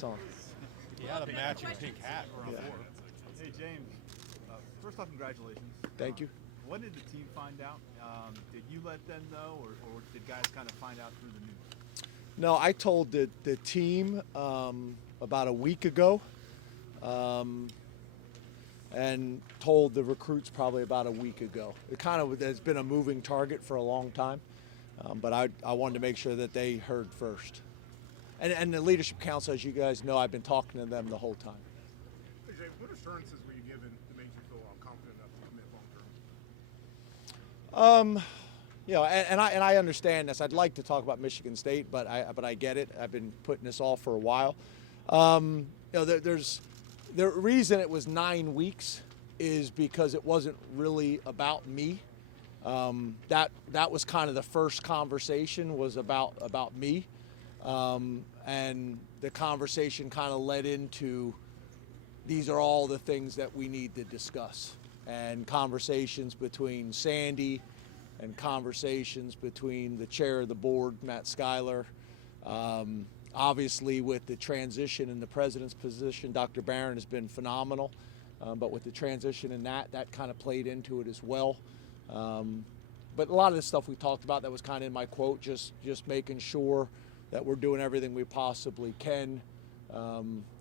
hats on. He had a matching pink hat before. Hey, James, first off, congratulations. Thank you. When did the team find out? Did you let them know, or did guys kind of find out through the news? No, I told the team about a week ago, and told the recruits probably about a week ago. It kind of has been a moving target for a long time, but I wanted to make sure that they heard first. And the Leadership Council, as you guys know, I've been talking to them the whole time. Hey, James, what assurances were you given that made you feel confident enough to commit long term? You know, and I understand this. I'd like to talk about Michigan State, but I get it. I've been putting this off for a while. You know, there's the reason it was 9 weeks is because it wasn't really about me. That was kind of the first conversation was about me, and the conversation kind of led into these are all the things that we need to discuss, and conversations between Sandy and conversations between the chair of the board, Matt Schuyler. Obviously, with the transition in the president's position, Dr. Barron has been phenomenal. But with the transition in that kind of played into it as well. But a lot of the stuff we talked about that was kind of in my quote, just making sure that we're doing everything we possibly can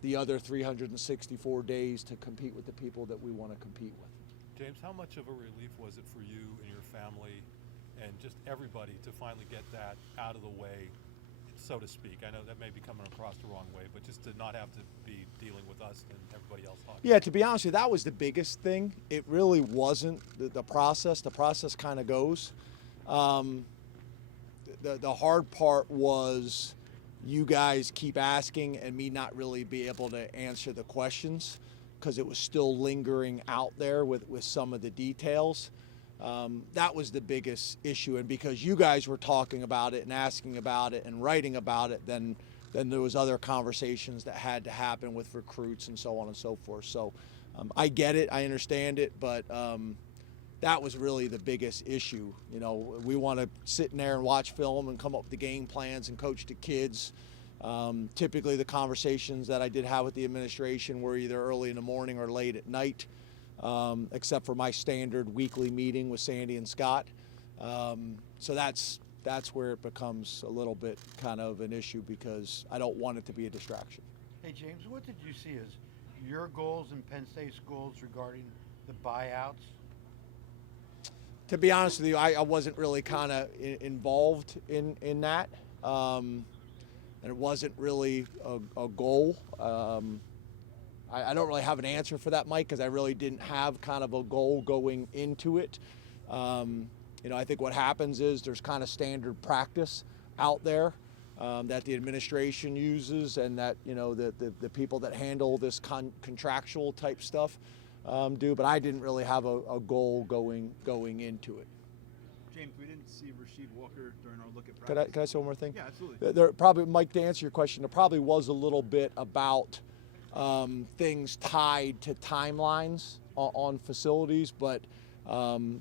the other 364 days to compete with the people that we want to compete with. James, how much of a relief was it for you and your family and just everybody to finally get that out of the way, so to speak? I know that may be coming across the wrong way, but just to not have to be dealing with us and everybody else. Yeah, to be honest with you, that was the biggest thing. It really wasn't the process. The process kind of goes. The hard part was you guys keep asking and me not really be able to answer the questions because it was still lingering out there with some of the details. That was the biggest issue, and because you guys were talking about it and asking about it and writing about it, then there was other conversations that had to happen with recruits and so on and so forth. So I get it, I understand it, but that was really the biggest issue. You know, we want to sit in there and watch film and come up with the game plans and coach the kids. Typically the conversations that I did have with the administration were either early in the morning or late at night. Except for my standard weekly meeting with Sandy and Scott. So that's where it becomes a little bit kind of an issue because I don't want it to be a distraction. Hey, James, what did you see as your goals and Penn State's goals regarding the buyouts? To be honest with you, I wasn't really kind of involved in that. And it wasn't really a goal. I don't really have an answer for that, Mike, because I really didn't have kind of a goal going into it. You know, I think what happens is there's kind of standard practice out there that the administration uses and that, you know, the people that handle this contractual type stuff do, but I didn't really have a goal going into it. James, we didn't see Rasheed Walker during our look at practice. Could I say one more thing? Yeah, absolutely. There probably, Mike, to answer your question, there probably was a little bit about things tied to timelines on facilities, but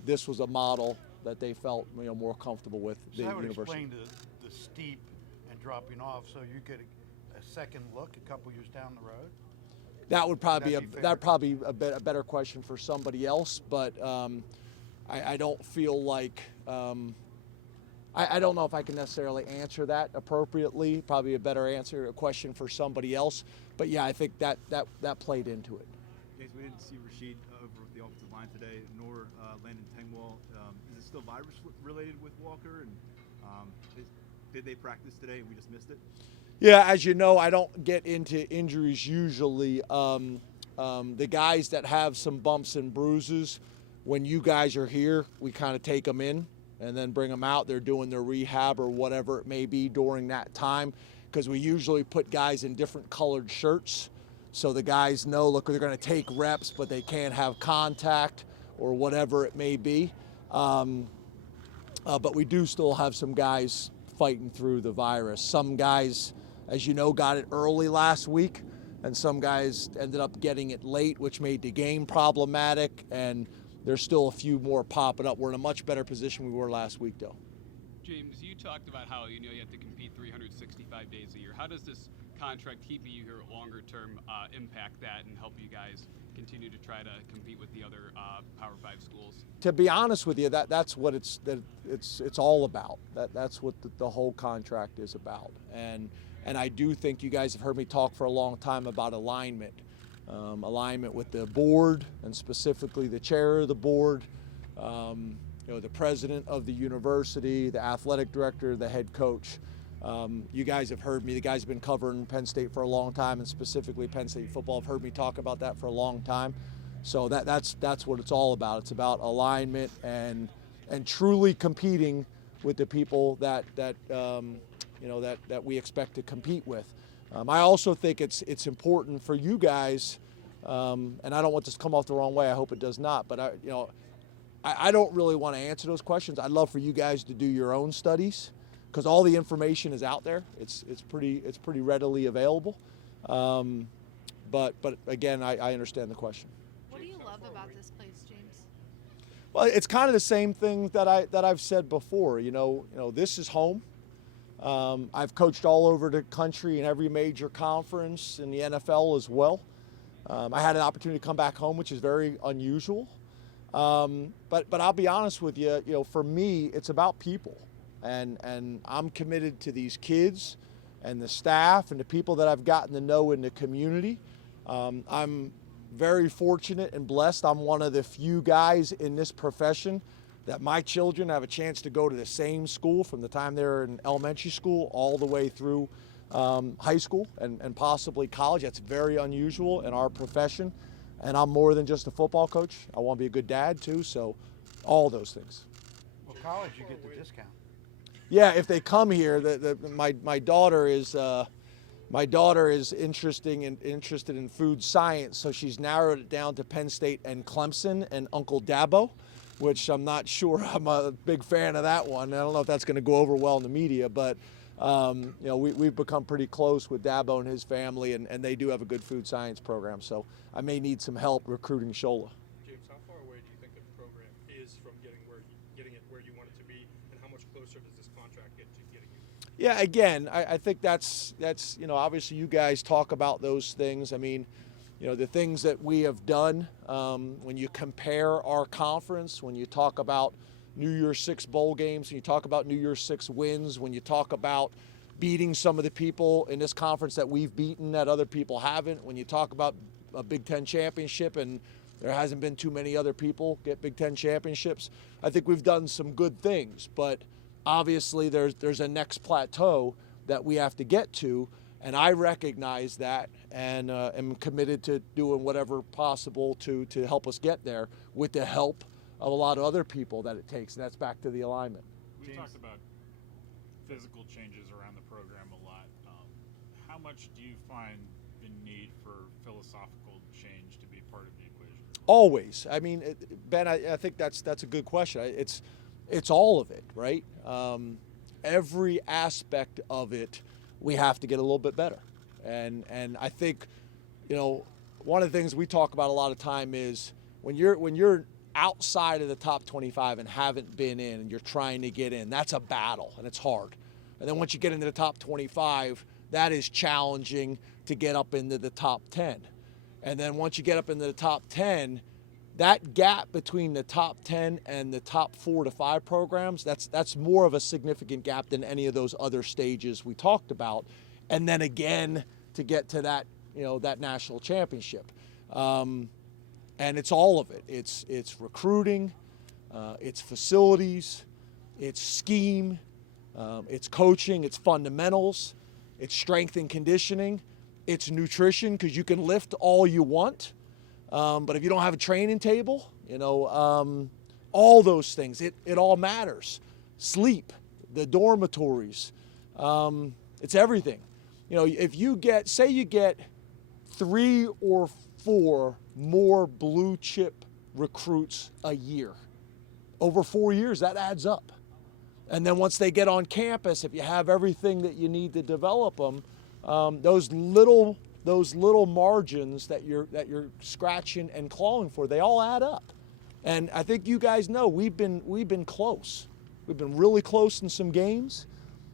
this was a model that they felt, you know, more comfortable with. So that would university. explain the steep and dropping off, so you get a second look a couple years down the road. That would probably Would that be that'd probably be a better question for somebody else, but I don't feel like I don't know if I can necessarily answer that appropriately. Probably a better answer, a question for somebody else. But yeah, I think that played into it. James, we didn't see Rasheed over at the offensive line today, nor Landon Tengwall. Is it still virus related with Walker? And did they practice today and we just missed it? Yeah, as you know, I don't get into injuries usually. The guys that have some bumps and bruises, when you guys are here, we kind of take them in and then bring them out. They're doing their rehab or whatever it may be during that time, because we usually put guys in different colored shirts so the guys know, look, they're going to take reps, but they can't have contact or whatever it may be. But we do still have some guys fighting through the virus. Some guys, as you know, got it early last week, and some guys ended up getting it late, which made the game problematic, and there's still a few more popping up. We're in a much better position we were last week, though. James, you talked about how you have to compete 365 days a year. How does this contract keeping you here longer term impact that and help you guys continue to try to compete with the other Power 5 schools? To be honest with you, that's what it's all about. That's what the whole contract is about. And I do think you guys have heard me talk for a long time about alignment. Alignment with the board, and specifically the chair of the board, the president of the university, the athletic director, the head coach. You guys have heard me. The guys have been covering Penn State for a long time, and specifically Penn State football. Have heard me talk about that for a long time. So that's what it's all about. It's about alignment and truly competing with the people that we expect to compete with. I also think it's important for you guys, and I don't want this to come off the wrong way. I hope it does not. But I don't really want to answer those questions. I'd love for you guys to do your own studies, because all the information is out there. It's pretty readily available. But again, I understand the question. What do you love about this place, James? Well, it's kind of the same thing that I've said before. This is home. I've coached all over the country in every major conference in the NFL as well. I had an opportunity to come back home, which is very unusual. But I'll be honest with you. For me, it's about people, and I'm committed to these kids and the staff and the people that I've gotten to know in the community. I'm very fortunate and blessed. I'm one of the few guys in this profession that my children have a chance to go to the same school from the time they're in elementary school all the way through high school and possibly college. That's very unusual in our profession. And I'm more than just a football coach. I want to be a good dad too, so all those things. Well, college, you get the discount. Yeah, if they come here, my daughter is interested in food science, so she's narrowed it down to Penn State and Clemson and Uncle Dabo, which I'm not sure I'm a big fan of that one. I don't know if that's going to go over well in the media, but we've become pretty close with Dabo and his family, and they do have a good food science program. So I may need some help recruiting Shola. James, how far away do you think the program is from getting it where you want it to be, and how much closer does this contract get to getting you? Yeah, again, I think that's obviously you guys talk about those things. I mean, the things that we have done, when you compare our conference, when you talk about New Year's Six bowl games, when you talk about New Year's Six wins, when you talk about beating some of the people in this conference that we've beaten that other people haven't, when you talk about a Big Ten championship, and there hasn't been too many other people get Big Ten championships, I think we've done some good things. But obviously there's a next plateau that we have to get to, and I recognize that and am committed to doing whatever possible to help us get there with the help of a lot of other people that it takes, and that's back to the alignment. We've talked about physical changes around the program a lot. How much do you find the need for philosophical change to be part of the equation? Always. I mean, Ben, I think that's a good question. It's all of it, right? Every aspect of it, we have to get a little bit better. And I think, one of the things we talk about a lot of time is when you're outside of the top 25 and haven't been in and you're trying to get in, that's a battle and it's hard. And then once you get into the top 25, that is challenging to get up into the top 10. And then once you get up into the top 10, that gap between the top 10 and the top 4 to 5 programs, that's more of a significant gap than any of those other stages we talked about. And then again, to get to that, that national championship. And it's all of it. It's recruiting, it's facilities, it's scheme, it's coaching, it's fundamentals, it's strength and conditioning, it's nutrition, because you can lift all you want, but if you don't have a training table, all those things, it all matters. Sleep, the dormitories, it's everything. If you get 3 or 4 more blue chip recruits a year, over 4 years, that adds up. And then once they get on campus, if you have everything that you need to develop them, those little margins that you're scratching and clawing for, they all add up. And I think you guys know we've been close. We've been really close in some games.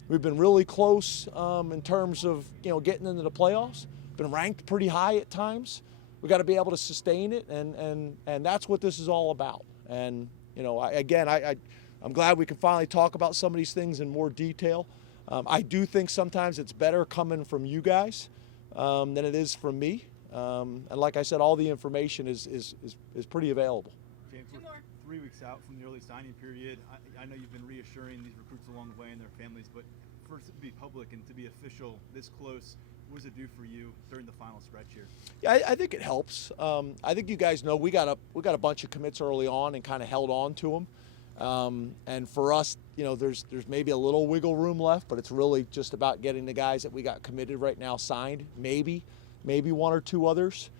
We've been really close in terms of getting into the playoffs. Been ranked pretty high at times. We got to be able to sustain it, and that's what this is all about. And I'm glad we can finally talk about some of these things in more detail. I do think sometimes it's better coming from you guys than it is from me. And like I said, all the information is pretty available. James, we're 3 weeks out from the early signing period. I know you've been reassuring these recruits along the way and their families, but for it to be public and to be official this close, what does it do for you during the final stretch here? Yeah, I think it helps. I think you guys know we got a bunch of commits early on and kind of held on to them. And for us, there's maybe a little wiggle room left, but it's really just about getting the guys that we got committed right now signed. Maybe one or two others.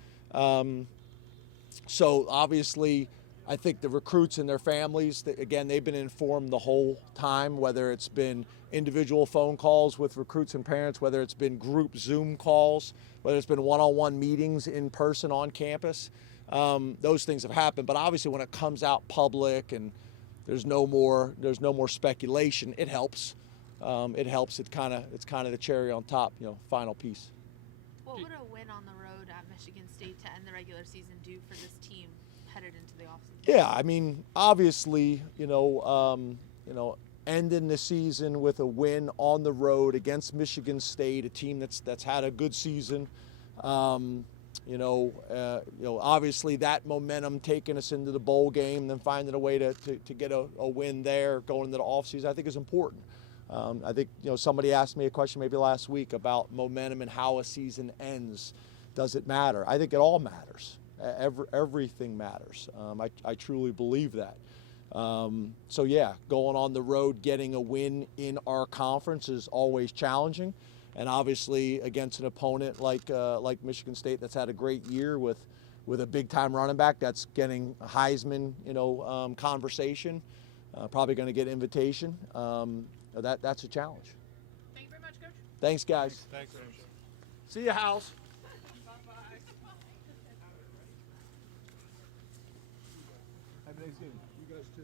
So obviously, I think the recruits and their families, again, they've been informed the whole time, whether it's been individual phone calls with recruits and parents, whether it's been group Zoom calls, whether it's been one-on-one meetings in person on campus. Those things have happened. But obviously, when it comes out public and there's no more speculation, it helps. It helps. It's kind of the cherry on top, final piece. What would a win on the road at Michigan State to end the regular season do for this team headed into the offseason? Yeah, I mean, obviously, ending the season with a win on the road against Michigan State, a team that's had a good season. Obviously that momentum taking us into the bowl game, then finding a way to get a win there going into the offseason, I think is important. I think, somebody asked me a question maybe last week about momentum and how a season ends. Does it matter? I think it all matters. Everything matters. I truly believe that. So yeah, going on the road, getting a win in our conference is always challenging. And obviously against an opponent like Michigan State that's had a great year with a big-time running back that's getting a Heisman, conversation, probably going to get invitation. That's a challenge. Thank you very much, Coach. Thanks, guys. Thanks. See you, House. Happy Thanksgiving. You guys too.